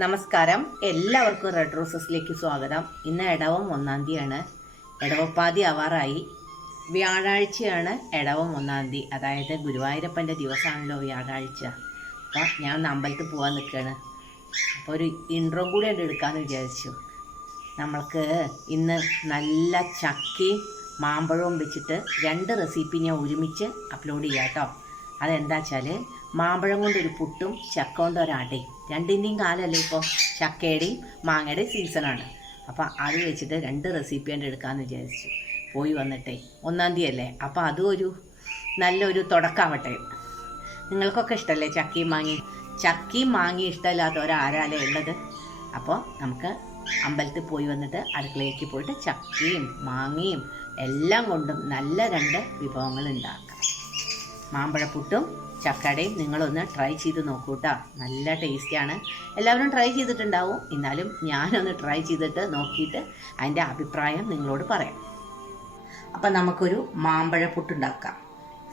നമസ്കാരം, എല്ലാവർക്കും റെഡ് റോസസിലേക്ക് സ്വാഗതം. ഇന്ന് ഇടവം 1-ാം തീയതിയാണ്. ഇടവപ്പാതി ആവാറായി. വ്യാഴാഴ്ചയാണ് ഇടവം 1-ാം തീയതി, അതായത് ഗുരുവായൂരപ്പൻ്റെ ദിവസമാണല്ലോ വ്യാഴാഴ്ച. അപ്പോൾ ഞാൻ ഒന്ന് അമ്പലത്തിൽ പോകാൻ നിൽക്കുകയാണ്. അപ്പോൾ ഒരു ഇൻട്രോ കൂടി എടുക്കാമെന്ന് വിചാരിച്ചു. നമ്മൾക്ക് ഇന്ന് നല്ല ചക്കയും മാമ്പഴവും വെച്ചിട്ട് 2 റെസിപ്പി ഞാൻ ഒരുമിച്ച് അപ്ലോഡ് ചെയ്യാം കേട്ടോ. അതെന്താ വെച്ചാൽ മാമ്പഴം കൊണ്ടൊരു പുട്ടും ചക്ക കൊണ്ട് ഒരടയും. രണ്ടിൻ്റെയും കാലമല്ലേ ഇപ്പോൾ, ചക്കയുടെയും മാങ്ങയുടെയും സീസണാണ്. അപ്പോൾ അത് വെച്ചിട്ട് 2 റെസിപ്പി കൊണ്ട് എടുക്കാമെന്ന് വിചാരിച്ചു. പോയി വന്നിട്ടേ 1-ാം തീയതി അല്ലേ, അപ്പോൾ അതും ഒരു നല്ലൊരു തുടക്കമാവട്ടെ. നിങ്ങൾക്കൊക്കെ ഇഷ്ടമല്ലേ ചക്കയും മാങ്ങയും? ചക്കയും മാങ്ങയും ഇഷ്ടമില്ലാത്തവരാരാലേ ഉള്ളത്? അപ്പോൾ നമുക്ക് അമ്പലത്തിൽ പോയി വന്നിട്ട് അടുക്കളയിലേക്ക് പോയിട്ട് ചക്കയും മാങ്ങയും എല്ലാം കൊണ്ടും നല്ല 2 വിഭവങ്ങൾ ഉണ്ടാക്കാം. മാമ്പഴപ്പുട്ടും ചക്കടയും നിങ്ങളൊന്ന് ട്രൈ ചെയ്ത് നോക്കൂ കേട്ടോ. നല്ല ടേസ്റ്റിയാണ്. എല്ലാവരും ട്രൈ ചെയ്തിട്ടുണ്ടാവും. എന്നാലും ഞാനൊന്ന് ട്രൈ ചെയ്തിട്ട് നോക്കിയിട്ട് അതിൻ്റെ അഭിപ്രായം നിങ്ങളോട് പറയാം. അപ്പം നമുക്കൊരു മാമ്പഴപ്പുട്ടുണ്ടാക്കാം.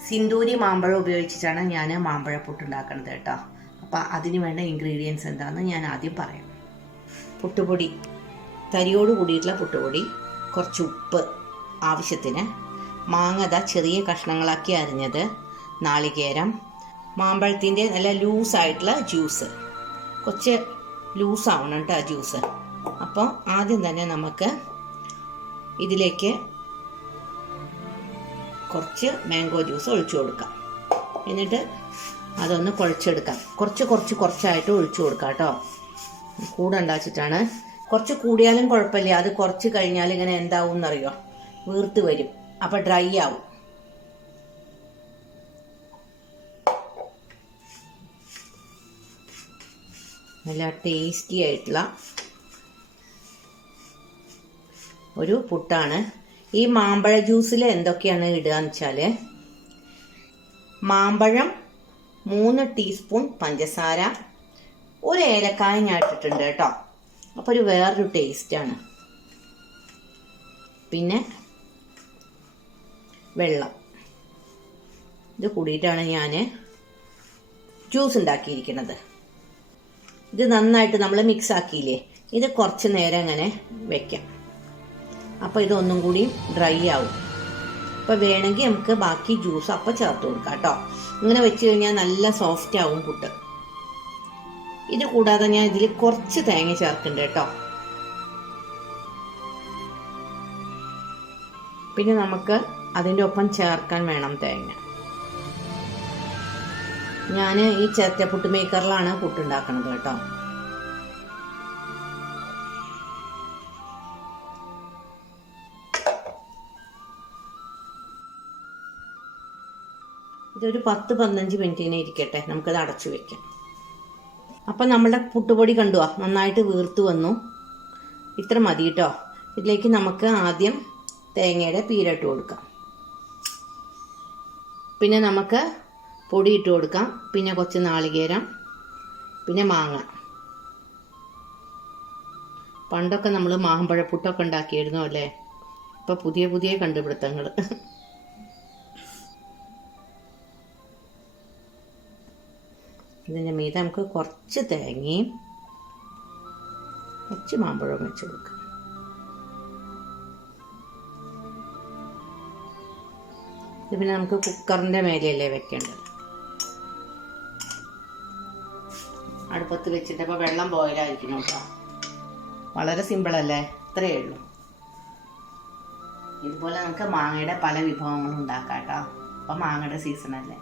സിന്ദൂരി മാമ്പഴം ഉപയോഗിച്ചിട്ടാണ് ഞാൻ മാമ്പഴപ്പുട്ടുണ്ടാക്കുന്നത് കേട്ടോ. അപ്പോൾ അതിന് വേണ്ട ഇൻഗ്രീഡിയൻസ് എന്താണെന്ന് ഞാൻ ആദ്യം പറയാം. പുട്ടുപൊടി, തരിയോട് കൂടിയിട്ടുള്ള പുട്ടുപൊടി, കുറച്ച് ഉപ്പ് ആവശ്യത്തിന്, മാങ്ങ ചെറിയ കഷ്ണങ്ങളാക്കി അരിഞ്ഞത്, നാളികേരം, മാമ്പഴത്തിൻ്റെ നല്ല ലൂസായിട്ടുള്ള ജ്യൂസ്. കുറച്ച് ലൂസാവണം കേട്ടോ ജ്യൂസ്. അപ്പോൾ ആദ്യം തന്നെ നമുക്ക് ഇതിലേക്ക് കുറച്ച് മാംഗോ ജ്യൂസ് ഒഴിച്ചു കൊടുക്കാം. എന്നിട്ട് അതൊന്ന് കുഴച്ചെടുക്കാം. കുറച്ചായിട്ട് ഒഴിച്ചു കൊടുക്കാം കേട്ടോ. കൂടെ ഉണ്ടാച്ചിട്ടാണ്. കുറച്ച് കൂടിയാലും കുഴപ്പമില്ല. അത് കുറച്ച് കഴിഞ്ഞാൽ ഇങ്ങനെ എന്താവും എന്നറിയോ, വീർത്ത് വരും. അപ്പോൾ ഡ്രൈ ആവും. നല്ല ടേസ്റ്റി ആയിട്ടുള്ള ഒരു പുട്ടാണ്. ഈ മാമ്പഴ ജ്യൂസിൽ എന്തൊക്കെയാണ് ഇടുക എന്ന് വെച്ചാൽ, മാമ്പഴം 3 ടീസ്പൂൺ പഞ്ചസാര, 1 ഏലക്കായ ഞാൻ ഇട്ടിട്ടുണ്ട് കേട്ടോ. അപ്പോൾ ഒരു വേറൊരു ടേസ്റ്റാണ്. പിന്നെ വെള്ളം, ഇത് കൂടിയിട്ടാണ് ഞാൻ ജ്യൂസ് ഉണ്ടാക്കിയിരിക്കുന്നത്. ഇത് നന്നായിട്ട് നമ്മൾ മിക്സ് ആക്കിയില്ലേ, ഇത് കുറച്ച് നേരം അങ്ങനെ വെക്കാം. അപ്പോൾ ഇതൊന്നും കൂടി ഡ്രൈ ആവും. അപ്പോൾ വേണമെങ്കിൽ നമുക്ക് ബാക്കി ജ്യൂസ് അപ്പം ചേർത്ത് കൊടുക്കാം കേട്ടോ. ഇങ്ങനെ വെച്ച് കഴിഞ്ഞാൽ നല്ല സോഫ്റ്റ് ആവും പുട്ട്. ഇത് കൂടാതെ ഞാൻ ഇതിൽ കുറച്ച് തേങ്ങ ചേർക്കുന്നുണ്ട് കേട്ടോ. പിന്നെ നമുക്ക് അതിൻ്റെ ഒപ്പം ചേർക്കാൻ വേണം തേങ്ങ. ഞാൻ ഈ പുട്ട് മേക്കറിലാണ് പുട്ടുണ്ടാക്കുന്നത് കേട്ടോ. ഇതൊരു 10-15 മിനിറ്റിനെ ഇരിക്കട്ടെ. നമുക്കത് അടച്ചു വെക്കാം. അപ്പം നമ്മുടെ പുട്ടുപൊടി കണ്ടുവാ നന്നായിട്ട് വീർത്ത് വന്നു. ഇത്ര മതി കേട്ടോ. ഇതിലേക്ക് നമുക്ക് ആദ്യം തേങ്ങയുടെ പീരിട്ട് കൊടുക്കാം. പിന്നെ നമുക്ക് പൊടി ഇട്ട് കൊടുക്കാം. പിന്നെ കുറച്ച് നാളികേരം, പിന്നെ മാങ്ങ. പണ്ടൊക്കെ നമ്മൾ മാമ്പഴപ്പുട്ടൊക്കെ ഉണ്ടാക്കിയിരുന്നു അല്ലേ. ഇപ്പോൾ പുതിയ കണ്ടുപിടുത്തങ്ങൾ. ഇതിൻ്റെ മീതെ നമുക്ക് കുറച്ച് തേങ്ങയും കുറച്ച് മാമ്പഴവും വെച്ച് കൊടുക്കാം. ഇത് പിന്നെ നമുക്ക് കുക്കറിൻ്റെ മേലെയല്ലേ വെക്കേണ്ടത്. അടുപ്പത്ത് വെച്ചിട്ട് ഇപ്പോൾ വെള്ളം ബോയിലായിരിക്കണം കേട്ടോ. വളരെ സിമ്പിളല്ലേ, ഇത്രയേ ഉള്ളൂ. ഇതുപോലെ നമുക്ക് മാങ്ങയുടെ പല വിഭവങ്ങളും ഉണ്ടാക്കാം കേട്ടോ. അപ്പം മാങ്ങയുടെ സീസണല്ലേ.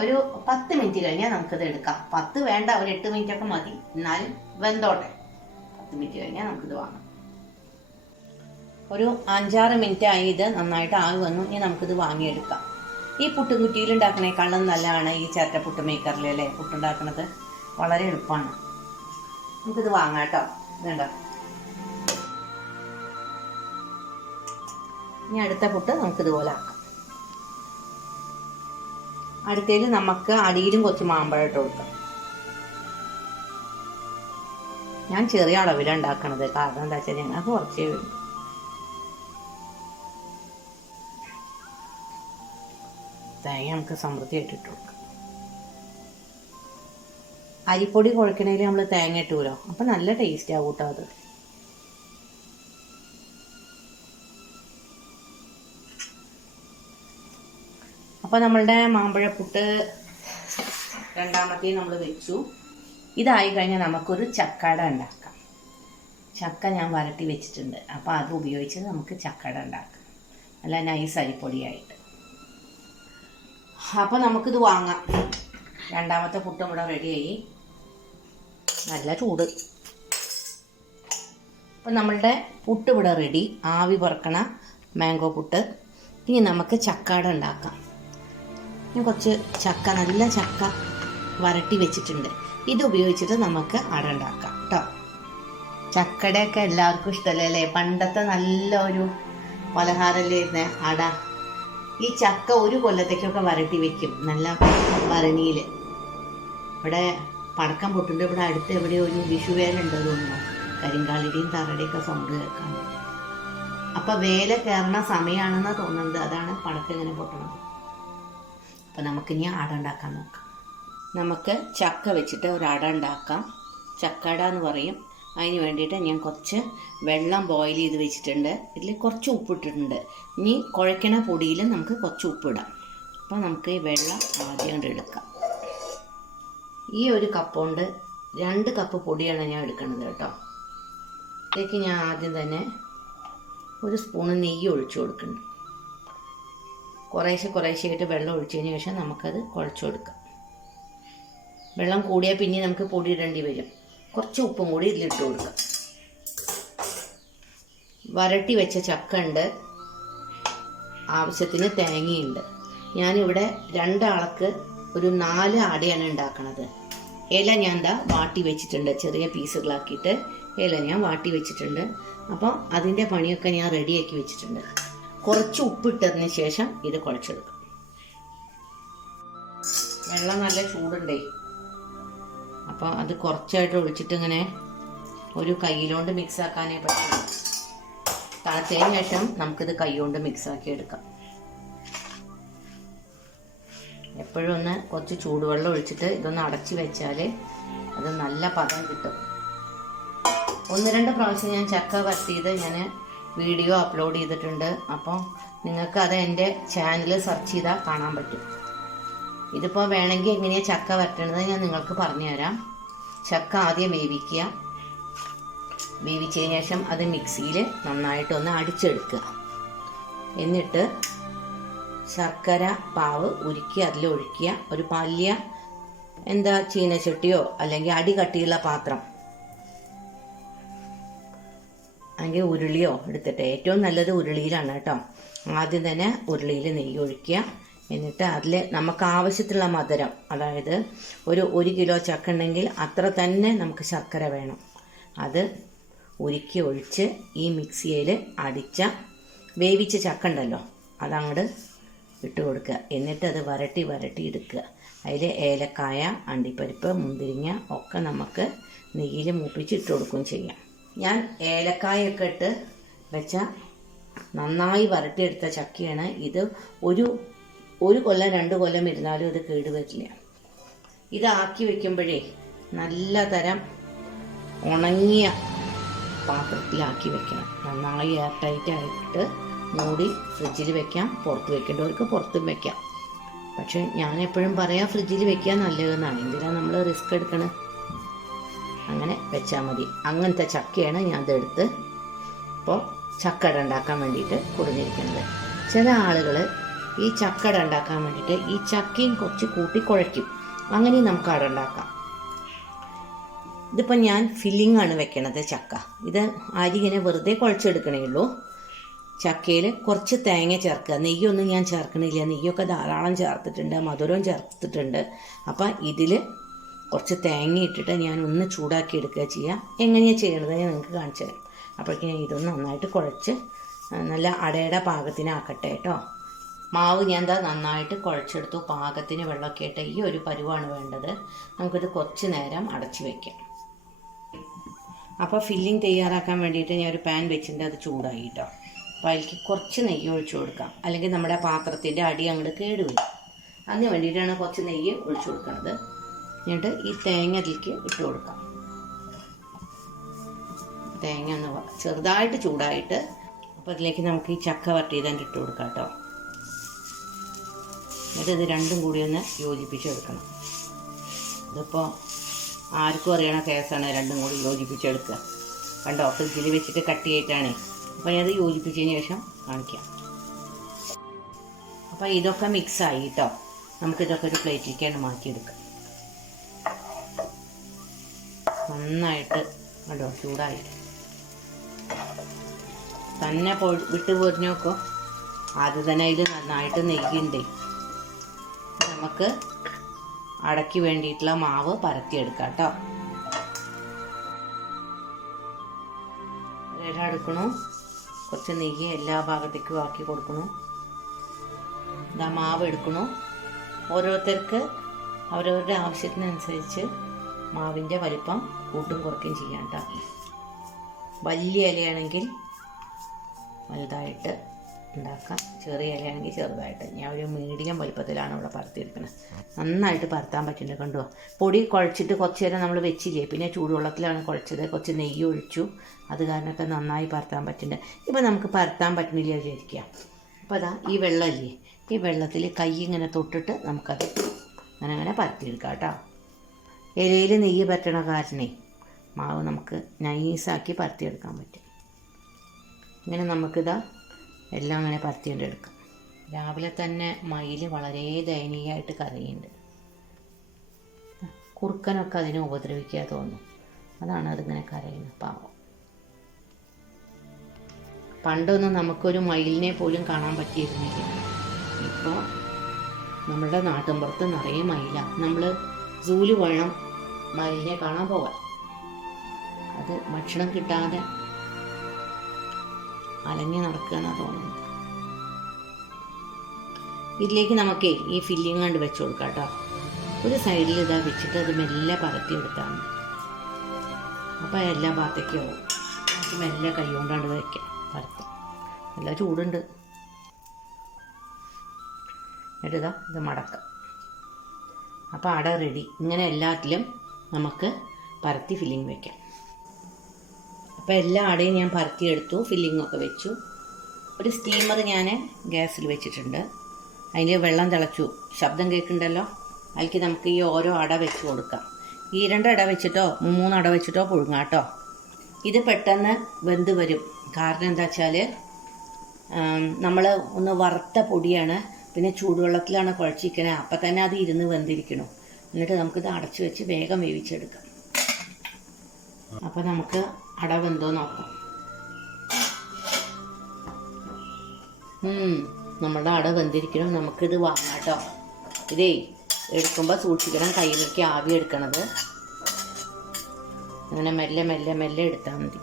ഒരു 10 മിനിറ്റ് കഴിഞ്ഞാൽ നമുക്കിത് എടുക്കാം. 10 വേണ്ട, ഒരു 8 മിനിറ്റൊക്കെ മതി. എന്നാലും വെന്തോട്ടെ. 10 മിനിറ്റ് കഴിഞ്ഞാൽ നമുക്കിത് വാങ്ങാം. ഒരു 5-6 മിനിറ്റ് ആയി. ഇത് നന്നായിട്ട് ആയി വന്നു. ഇനി നമുക്കിത് വാങ്ങിയെടുക്കാം. ഈ പുട്ടുകുറ്റിയിൽ ഉണ്ടാക്കണേക്കാളും നല്ലതാണ് ഈ പുട്ട് മേക്കറിലല്ലേ പുട്ടുണ്ടാക്കുന്നത്. വളരെ എളുപ്പമാണ്. നമുക്കിത് വാങ്ങാം കേട്ടോ. ഇതുണ്ടോ. ഇനി അടുത്ത പുട്ട് നമുക്കിതുപോലെ ആക്കാം. അടുത്തതിൽ നമുക്ക് അടിയിലും കുറച്ച് മാമ്പഴം ഇട്ട് കൊടുക്കാം. ഞാൻ ചെറിയ അളവിലാണ് ഉണ്ടാക്കണത്. കാരണം എന്താ വെച്ചാൽ ഞങ്ങൾക്ക് കുറച്ചേ വേണ്ടു. തേങ്ങ നമുക്ക് സമൃദ്ധിയായിട്ട് ഇട്ട് കൊടുക്കാം. അരിപ്പൊടി കുഴക്കണേൽ നമ്മൾ തേങ്ങ ഇട്ടുമല്ലോ, അപ്പം നല്ല ടേസ്റ്റ് ആവും കേട്ടോ അത്. അപ്പോൾ നമ്മളുടെ മാമ്പഴപ്പുട്ട് രണ്ടാമത്തെ നമ്മൾ വെച്ചു. ഇതായി കഴിഞ്ഞാൽ നമുക്കൊരു ചക്കട ഉണ്ടാക്കാം. ചക്ക ഞാൻ വരട്ടി വെച്ചിട്ടുണ്ട്, അപ്പോൾ അത് ഉപയോഗിച്ച് നമുക്ക് ചക്കട ഉണ്ടാക്കാം, നല്ല നൈസ് അരിപ്പൊടിയായിട്ട്. അപ്പോൾ നമുക്കിത് വാങ്ങാം. രണ്ടാമത്തെ പുട്ടും ഇവിടെ റെഡിയായി, നല്ല ചൂട്. അപ്പം നമ്മളുടെ പുട്ട് ഇവിടെ റെഡി, ആവി പറക്കണ മാംഗോ പുട്ട്. ഇനി നമുക്ക് ചക്കട ഉണ്ടാക്കാം. ഞാൻ കുറച്ച് ചക്ക, നല്ല ചക്ക വരട്ടി വെച്ചിട്ടുണ്ട്. ഇത് ഉപയോഗിച്ചിട്ട് നമുക്ക് അട ഉണ്ടാക്കാം കേട്ടോ. ചക്കടയൊക്കെ എല്ലാവർക്കും ഇഷ്ടമല്ലേ അല്ലേ? പണ്ടത്തെ നല്ലൊരു പലഹാരമല്ലേ അട. ഈ ചക്ക ഒരു കൊല്ലത്തേക്കൊക്കെ വരട്ടി വെക്കും നല്ല ഭരണിയിൽ. ഇവിടെ പടക്കം പൊട്ടുണ്ട്. ഇവിടെ അടുത്ത് എവിടെ ഒരു വിഷുവേല ഉണ്ട് തോന്നുന്നു, കരിങ്കാളിയുടെയും തറയുടെയൊക്കെ സൗണ്ട് കേൾക്കാൻ. അപ്പം വേല കയറണ സമയമാണെന്നാണ് തോന്നുന്നത്, അതാണ് പടക്കം ഇങ്ങനെ പൊട്ടണത്. അപ്പം നമുക്കിനി അട ഉണ്ടാക്കാൻ നോക്കാം. നമുക്ക് ചക്ക വെച്ചിട്ട് ഒരു അട ഉണ്ടാക്കാം. ചക്കട എന്ന് പറയും. അതിന് വേണ്ടിയിട്ട് ഞാൻ കുറച്ച് വെള്ളം ബോയിൽ ചെയ്ത് വെച്ചിട്ടുണ്ട്. ഇതിൽ കുറച്ച് ഉപ്പിട്ടിട്ടുണ്ട്. ഇനി കുഴക്കണ പൊടിയിൽ നമുക്ക് കുറച്ച് ഉപ്പിടാം. അപ്പോൾ നമുക്ക് ഈ വെള്ളം ആദ്യം കൊണ്ട് എടുക്കാം. ഈ ഒരു കപ്പ് കൊണ്ട് 2 കപ്പ് പൊടിയാണ് ഞാൻ എടുക്കുന്നത് കേട്ടോ. ഇതിലേക്ക് ഞാൻ ആദ്യം തന്നെ ഒരു സ്പൂണ് നെയ്യ് ഒഴിച്ചു കൊടുക്കുന്നു. കുറേശ്ശെയായിട്ട് വെള്ളം ഒഴിച്ചതിന് ശേഷം നമുക്കത് കുഴച്ചു കൊടുക്കാം. വെള്ളം കൂടിയാൽ പിന്നെ നമുക്ക് പൊടി ഇടേണ്ടി വരും. കുറച്ച് ഉപ്പും കൂടി ഇതിലിട്ട് കൊടുക്കാം. വരട്ടി വെച്ച ചക്ക ഉണ്ട്, ആവശ്യത്തിന് തേങ്ങയുണ്ട്. ഞാനിവിടെ 2 ആൾക്ക് ഒരു 4 അടയാണ് ഉണ്ടാക്കണത്. ഇല ഞാൻ വാട്ടി വെച്ചിട്ടുണ്ട്, ചെറിയ പീസുകളാക്കിയിട്ട് ഇല ഞാൻ വാട്ടി വെച്ചിട്ടുണ്ട്. അപ്പോൾ അതിൻ്റെ പണിയൊക്കെ ഞാൻ റെഡിയാക്കി വെച്ചിട്ടുണ്ട്. കുറച്ച് ഉപ്പിട്ടതിന് ശേഷം ഇത് കുഴച്ചെടുക്കും. വെള്ളം നല്ല ചൂടുണ്ടേ, അപ്പോൾ അത് കുറച്ചായിട്ട് ഒഴിച്ചിട്ട് ഇങ്ങനെ ഒരു കൈയിലോണ്ട് മിക്സാക്കാനേ പറ്റും. തണുത്തതിന് ശേഷം നമുക്കിത് കൈ കൊണ്ട് മിക്സാക്കി എടുക്കാം. എപ്പോഴും ഒന്ന് കുറച്ച് ചൂടുവെള്ളം ഒഴിച്ചിട്ട് ഇതൊന്ന് അടച്ച് വെച്ചാൽ അത് നല്ല പദം കിട്ടും. 1-2 പ്രാവശ്യം ഞാൻ ചക്ക വരട്ടിയത് ഞാൻ വീഡിയോ അപ്ലോഡ് ചെയ്തിട്ടുണ്ട്. അപ്പോൾ നിങ്ങൾക്ക് അത് എൻ്റെ ചാനൽ സെർച്ച് ചെയ്താൽ കാണാൻ പറ്റും. ഇതിപ്പോൾ വേണമെങ്കിൽ എങ്ങനെയാണ് ചക്ക വരട്ടണത് ഞാൻ നിങ്ങൾക്ക് പറഞ്ഞുതരാം. ചക്ക ആദ്യം വേവിക്കുക. വേവിച്ചതിന് ശേഷം അത് മിക്സിയിൽ നന്നായിട്ടൊന്ന് അടിച്ചെടുക്കുക. എന്നിട്ട് ശർക്കര പാവ് ഉരുക്കി അതിലൊഴിക്കുക. ഒരു വലിയ ചീനച്ചട്ടിയോ അല്ലെങ്കിൽ അടി കട്ടിയുള്ള പാത്രം അല്ലെങ്കിൽ ഉരുളിയോ എടുത്തിട്ട്, ഏറ്റവും നല്ലത് ഉരുളിയിലാണ് കേട്ടോ. ആദ്യം തന്നെ ഉരുളിയിൽ നെയ്യ് ഒഴിക്കുക. എന്നിട്ട് അതിൽ നമുക്ക് ആവശ്യത്തിലുള്ള മധുരം, അതായത് ഒരു 1 കിലോ ചക്ക ഉണ്ടെങ്കിൽ അത്ര തന്നെ നമുക്ക് ശർക്കര വേണം. അത് ഉരുക്കി ഒഴിച്ച് ഈ മിക്സിയിൽ അടിച്ച വേവിച്ച ചക്ക ഉണ്ടല്ലോ അതങ്ങോട്ട് ഇട്ട് കൊടുക്കുക. എന്നിട്ട് അത് വരട്ടി എടുക്കുക. അതിൽ ഏലക്കായ, അണ്ടിപ്പരിപ്പ്, മുന്തിരിങ്ങ ഒക്കെ നമുക്ക് നെയ്യിൽ മൂപ്പിച്ച് ഇട്ട് കൊടുക്കുകയും ചെയ്യാം. ഞാൻ ഏലക്കായൊക്കെ ഇട്ട് വെച്ച നന്നായി വരട്ടിയെടുത്ത ചക്കയാണ് ഇത്. ഒരു കൊല്ലം 2 കൊല്ലം ഇരുന്നാലും ഇത് കേടുവരില്ല. ഇതാക്കി വെക്കുമ്പോഴേ നല്ല തരം ഉണങ്ങിയ പാത്രത്തിലാക്കി വെക്കണം. നന്നായി എയർ ടൈറ്റായിട്ട് മൂടി ഫ്രിഡ്ജിൽ വെക്കാം. പുറത്ത് വെക്കേണ്ടവർക്ക് പുറത്തും വെക്കാം. പക്ഷെ ഞാൻ എപ്പോഴും പറയാം ഫ്രിഡ്ജിൽ വെക്കാൻ നല്ലതെന്നാണ്. എന്തിനാണ് നമ്മൾ റിസ്ക് എടുക്കണം? അങ്ങനെ വെച്ചാൽ മതി. അങ്ങനത്തെ ചക്കയാണ് ഞാൻ ഇതെടുത്ത് ഇപ്പോൾ ചക്കട ഉണ്ടാക്കാൻ വേണ്ടിയിട്ട് കൊടുത്തിരിക്കുന്നത്. ചില ആളുകൾ ഈ ചക്കട ഉണ്ടാക്കാൻ വേണ്ടിയിട്ട് ഈ ചക്കയും കുറച്ച് കൂട്ടി കുഴയ്ക്കും. അങ്ങനെ നമുക്ക് അട ഉണ്ടാക്കാം. ഇതിപ്പോൾ ഞാൻ ഫില്ലിംഗ് ആണ് വെക്കണത്. ചക്ക ഇത് അരി ഇങ്ങനെ വെറുതെ കുഴച്ചെടുക്കണേ ഉള്ളൂ. ചക്കയിൽ കുറച്ച് തേങ്ങ ചേർക്കുക. നെയ്യൊന്നും ഞാൻ ചേർക്കണില്ല. നെയ്യൊക്കെ ധാരാളം ചേർത്തിട്ടുണ്ട്, മധുരവും ചേർത്തിട്ടുണ്ട്. അപ്പം ഇതിൽ കുറച്ച് തേങ്ങ ഇട്ടിട്ട് ഞാൻ ഒന്ന് ചൂടാക്കി എടുക്കുക ചെയ്യുക. എങ്ങനെയാണ് ചെയ്യണത് ഞാൻ നിങ്ങൾക്ക് കാണിച്ചു തരാം. അപ്പോഴേക്കും ഞാൻ ഇതൊന്ന് നന്നായിട്ട് കുഴച്ച് നല്ല അടയുടെ പാകത്തിനാക്കട്ടെ കേട്ടോ. മാവ് ഞാൻ നന്നായിട്ട് കുഴച്ചെടുത്തു. പാകത്തിന് വെള്ളമൊക്കെ ഇട്ട് ഈ ഒരു പരുവാണ് വേണ്ടത്. നമുക്കിത് കുറച്ച് നേരം അടച്ച് വയ്ക്കാം. അപ്പോൾ ഫില്ലിങ് തയ്യാറാക്കാൻ വേണ്ടിയിട്ട് ഞാൻ ഒരു പാൻ വെച്ചിട്ടുണ്ട്. അത് ചൂടായി കേട്ടോ. അപ്പോൾ അതിലേക്ക് കുറച്ച് നെയ്യ് ഒഴിച്ചു കൊടുക്കാം, അല്ലെങ്കിൽ നമ്മുടെ പാത്രത്തിൻ്റെ അടി അങ്ങോട്ട് കേടുവരും. അതിന് വേണ്ടിയിട്ടാണ് കുറച്ച് നെയ്യ് ഒഴിച്ചു കൊടുക്കുന്നത്. എന്നിട്ട് ഈ തേങ്ങ അതിലേക്ക് ഇട്ട് കൊടുക്കാം. തേങ്ങ ഒന്ന് ചെറുതായിട്ട് ചൂടായിട്ട് അപ്പോൾ അതിലേക്ക് നമുക്ക് ഈ ചക്ക വരട്ടിയതിൻ്റെ ഇട്ട് കൊടുക്കാം കേട്ടോ. എന്നിട്ട് ഇത് രണ്ടും കൂടി ഒന്ന് യോജിപ്പിച്ചെടുക്കണം. ഇതിപ്പോൾ ആർക്കും അറിയണ കേസാണ് രണ്ടും കൂടി യോജിപ്പിച്ചെടുക്കുക. കണ്ടോ, ഫ്രിഡ്ജിൽ വെച്ചിട്ട് കട്ടിയായിട്ടാണ്. അപ്പോൾ ഞാനത് യോജിപ്പിച്ചതിന് ശേഷം കാണിക്കാം. അപ്പോൾ ഇതൊക്കെ മിക്സായി കേട്ടോ. നമുക്കിതൊക്കെ ഒരു പ്ലേറ്റിലേക്കാണ് മാറ്റിയെടുക്കാം. നന്നായിട്ട് കണ്ടോ ചൂടായി തന്നെ വിട്ട് പോരിഞ്ഞ് നോക്കോ. ആദ്യം തന്നെ അതിൽ നന്നായിട്ട് നെയ്യുണ്ട്. നമുക്ക് അടയ്ക്ക് വേണ്ടിയിട്ടുള്ള മാവ് പരത്തിയെടുക്കാം കേട്ടോ. ഇല എടുക്കണു, കുറച്ച് നെയ്യ് എല്ലാ ഭാഗത്തേക്കും ആക്കി കൊടുക്കണു. ഇതാ മാവ് എടുക്കണു. ഓരോരുത്തർക്ക് അവരവരുടെ ആവശ്യത്തിനനുസരിച്ച് മാവിൻ്റെ വലിപ്പം കൂട്ടും കുറയ്ക്കുകയും ചെയ്യാം കേട്ടോ. വലിയ ഇലയാണെങ്കിൽ വലുതായിട്ട് ഉണ്ടാക്കാം, ചെറിയ ഇലയാണെങ്കിൽ ചെറുതായിട്ട്. ഞാൻ ഒരു മീഡിയം വലിപ്പത്തിലാണ് ഇവിടെ പരത്തിയെടുക്കുന്നത്. നന്നായിട്ട് പരത്താൻ പറ്റുന്നുണ്ട്. കണ്ടോ, പൊടി കുഴച്ചിട്ട് കുറച്ച് നേരം നമ്മൾ വെച്ചില്ലേ, പിന്നെ ചൂടുവെള്ളത്തിലാണ് കുഴച്ചത്. കുറച്ച് നെയ്യ് ഒഴിച്ചു, അത് കാരണമൊക്കെ നന്നായി പരത്താൻ പറ്റുന്നുണ്ട്. ഇപ്പോൾ നമുക്ക് പരത്താൻ പറ്റുന്നില്ല വിചാരിക്കുക. അപ്പോൾ അതാ ഈ വെള്ളമില്ലേ, ഈ വെള്ളത്തിൽ കൈ ഇങ്ങനെ തൊട്ടിട്ട് നമുക്കത് അങ്ങനെ പരത്തിയെടുക്കാം കേട്ടോ. ഇലയിൽ നെയ്യ് പറ്റണ കാരണേ മാവ് നമുക്ക് നൈസാക്കി പരത്തിയെടുക്കാൻ പറ്റും. ഇങ്ങനെ നമുക്കിതാ എല്ലാം അങ്ങനെ പരത്തിയെടുക്കാം. രാവിലെ തന്നെ മയിൽ വളരെ ദയനീയമായിട്ട് കരയുന്നുണ്ട്. കുറുക്കനൊക്കെ അതിനെ ഉപദ്രവിക്കാൻ തോന്നും, അതാണ് അതിങ്ങനെ കരയുന്നത്. പാവം. പണ്ടൊന്നും നമുക്കൊരു മയിലിനെ പോലും കാണാൻ പറ്റിയിരുന്നില്ല. ഇപ്പോൾ നമ്മളുടെ നാട്ടിൻപുറത്ത് നിറയെ മയിലാണ്. നമ്മൾ സൂല് വേണം മയിലിനെ കാണാൻ പോവാൻ. അത് ഭക്ഷണം കിട്ടാതെ അലഞ്ഞ് നടക്കുകയെന്നാണ് തോന്നുന്നത്. ഇതിലേക്ക് നമുക്ക് ഈ ഫില്ലിങ് കണ്ട് വെച്ച് കൊടുക്കാം കേട്ടോ. ഒരു സൈഡിൽ ഇതാ വെച്ചിട്ട് അത് മെല്ലെ പരത്തിയെടുത്താണ്. അപ്പോൾ എല്ലാ ഭാഗത്തേക്കും ആവും. അത് മെല്ലെ കൈ കൊണ്ടാണ്ട് വയ്ക്കാം, പരത്തും. നല്ല ചൂടുണ്ട്. എടുതാ ഇത് മടക്കാം. അപ്പോൾ അട റെഡി. ഇങ്ങനെ എല്ലാത്തിലും നമുക്ക് പരത്തി ഫില്ലിങ് വയ്ക്കാം. അപ്പോൾ എല്ലാ അടയും ഞാൻ പരത്തിയെടുത്തു, ഫില്ലിങ്ങൊക്കെ വെച്ചു. ഒരു സ്റ്റീമർ ഞാൻ ഗ്യാസിൽ വെച്ചിട്ടുണ്ട്. അതിൽ വെള്ളം തിളച്ചു, ശബ്ദം കേൾക്കുന്നുണ്ടല്ലോ. അതിലേക്ക് നമുക്ക് ഈ ഓരോ അട വെച്ച് കൊടുക്കാം. ഈ 2 അട വെച്ചിട്ടോ 3 അട വെച്ചിട്ടോ പുഴുങ്ങാം കേട്ടോ. ഇത് പെട്ടെന്ന് വെന്ത് വരും. കാരണം എന്താ വെച്ചാൽ നമ്മൾ ഒന്ന് വറുത്ത പൊടിയാണ്, പിന്നെ ചൂടുവെള്ളത്തിലാണ് കുഴച്ചിരിക്കണേ. അപ്പം തന്നെ അത് ഇരുന്ന് വെന്തിരിക്കണം. എന്നിട്ട് നമുക്കിത് അടച്ചു വെച്ച് വേഗം വേവിച്ചെടുക്കാം. അപ്പോൾ നമുക്ക് അട വെന്തോ നോക്കാം. നമ്മുടെ അട വെന്തിരിക്കണം. നമുക്കിത് വാങ്ങാം കേട്ടോ. ഇതേ എടുക്കുമ്പോൾ സൂക്ഷിക്കണം, കയ്യിലേക്ക് ആവി എടുക്കണത്. അങ്ങനെ മെല്ലെ മെല്ലെ മെല്ലെ എടുത്താൽ മതി.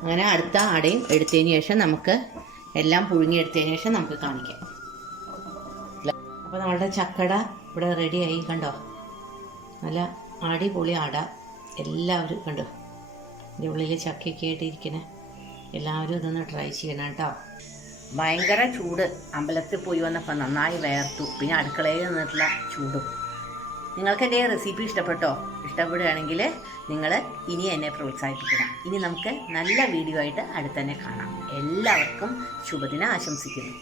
അങ്ങനെ അടുത്ത അടയും എടുത്തതിന് ശേഷം നമുക്ക് എല്ലാം പുഴുങ്ങിയെടുത്തതിന് ശേഷം നമുക്ക് കാണിക്കാം. അപ്പോൾ നമ്മളുടെ ചക്കട ഇവിടെ റെഡിയായി. കണ്ടോ, നല്ല അടിപൊളി അട. എല്ലാവരും കണ്ടോ, ഇതിൻ്റെ ഉള്ളിൽ ചക്കയൊക്കെ ആയിട്ടിരിക്കണേ. എല്ലാവരും ഇതൊന്ന് ട്രൈ ചെയ്യണം കേട്ടോ. ഭയങ്കര ചൂട്. അമ്പലത്തിൽ പോയി വന്നപ്പോൾ നന്നായി വേർത്തു. പിന്നെ അടുക്കളയിൽ നിന്നിട്ടുള്ള ചൂടും. നിങ്ങൾക്ക് എൻ്റെ റെസിപ്പി ഇഷ്ടപ്പെട്ടോ? ഇഷ്ടപ്പെടുകയാണെങ്കിൽ നിങ്ങൾ ഇനി എന്നെ പ്രോത്സാഹിപ്പിക്കണം. ഇനി നമുക്ക് നല്ല വീഡിയോ ആയിട്ട് അടുത്ത് തന്നെ കാണാം. എല്ലാവർക്കും ശുഭദിനം ആശംസിക്കുന്നു.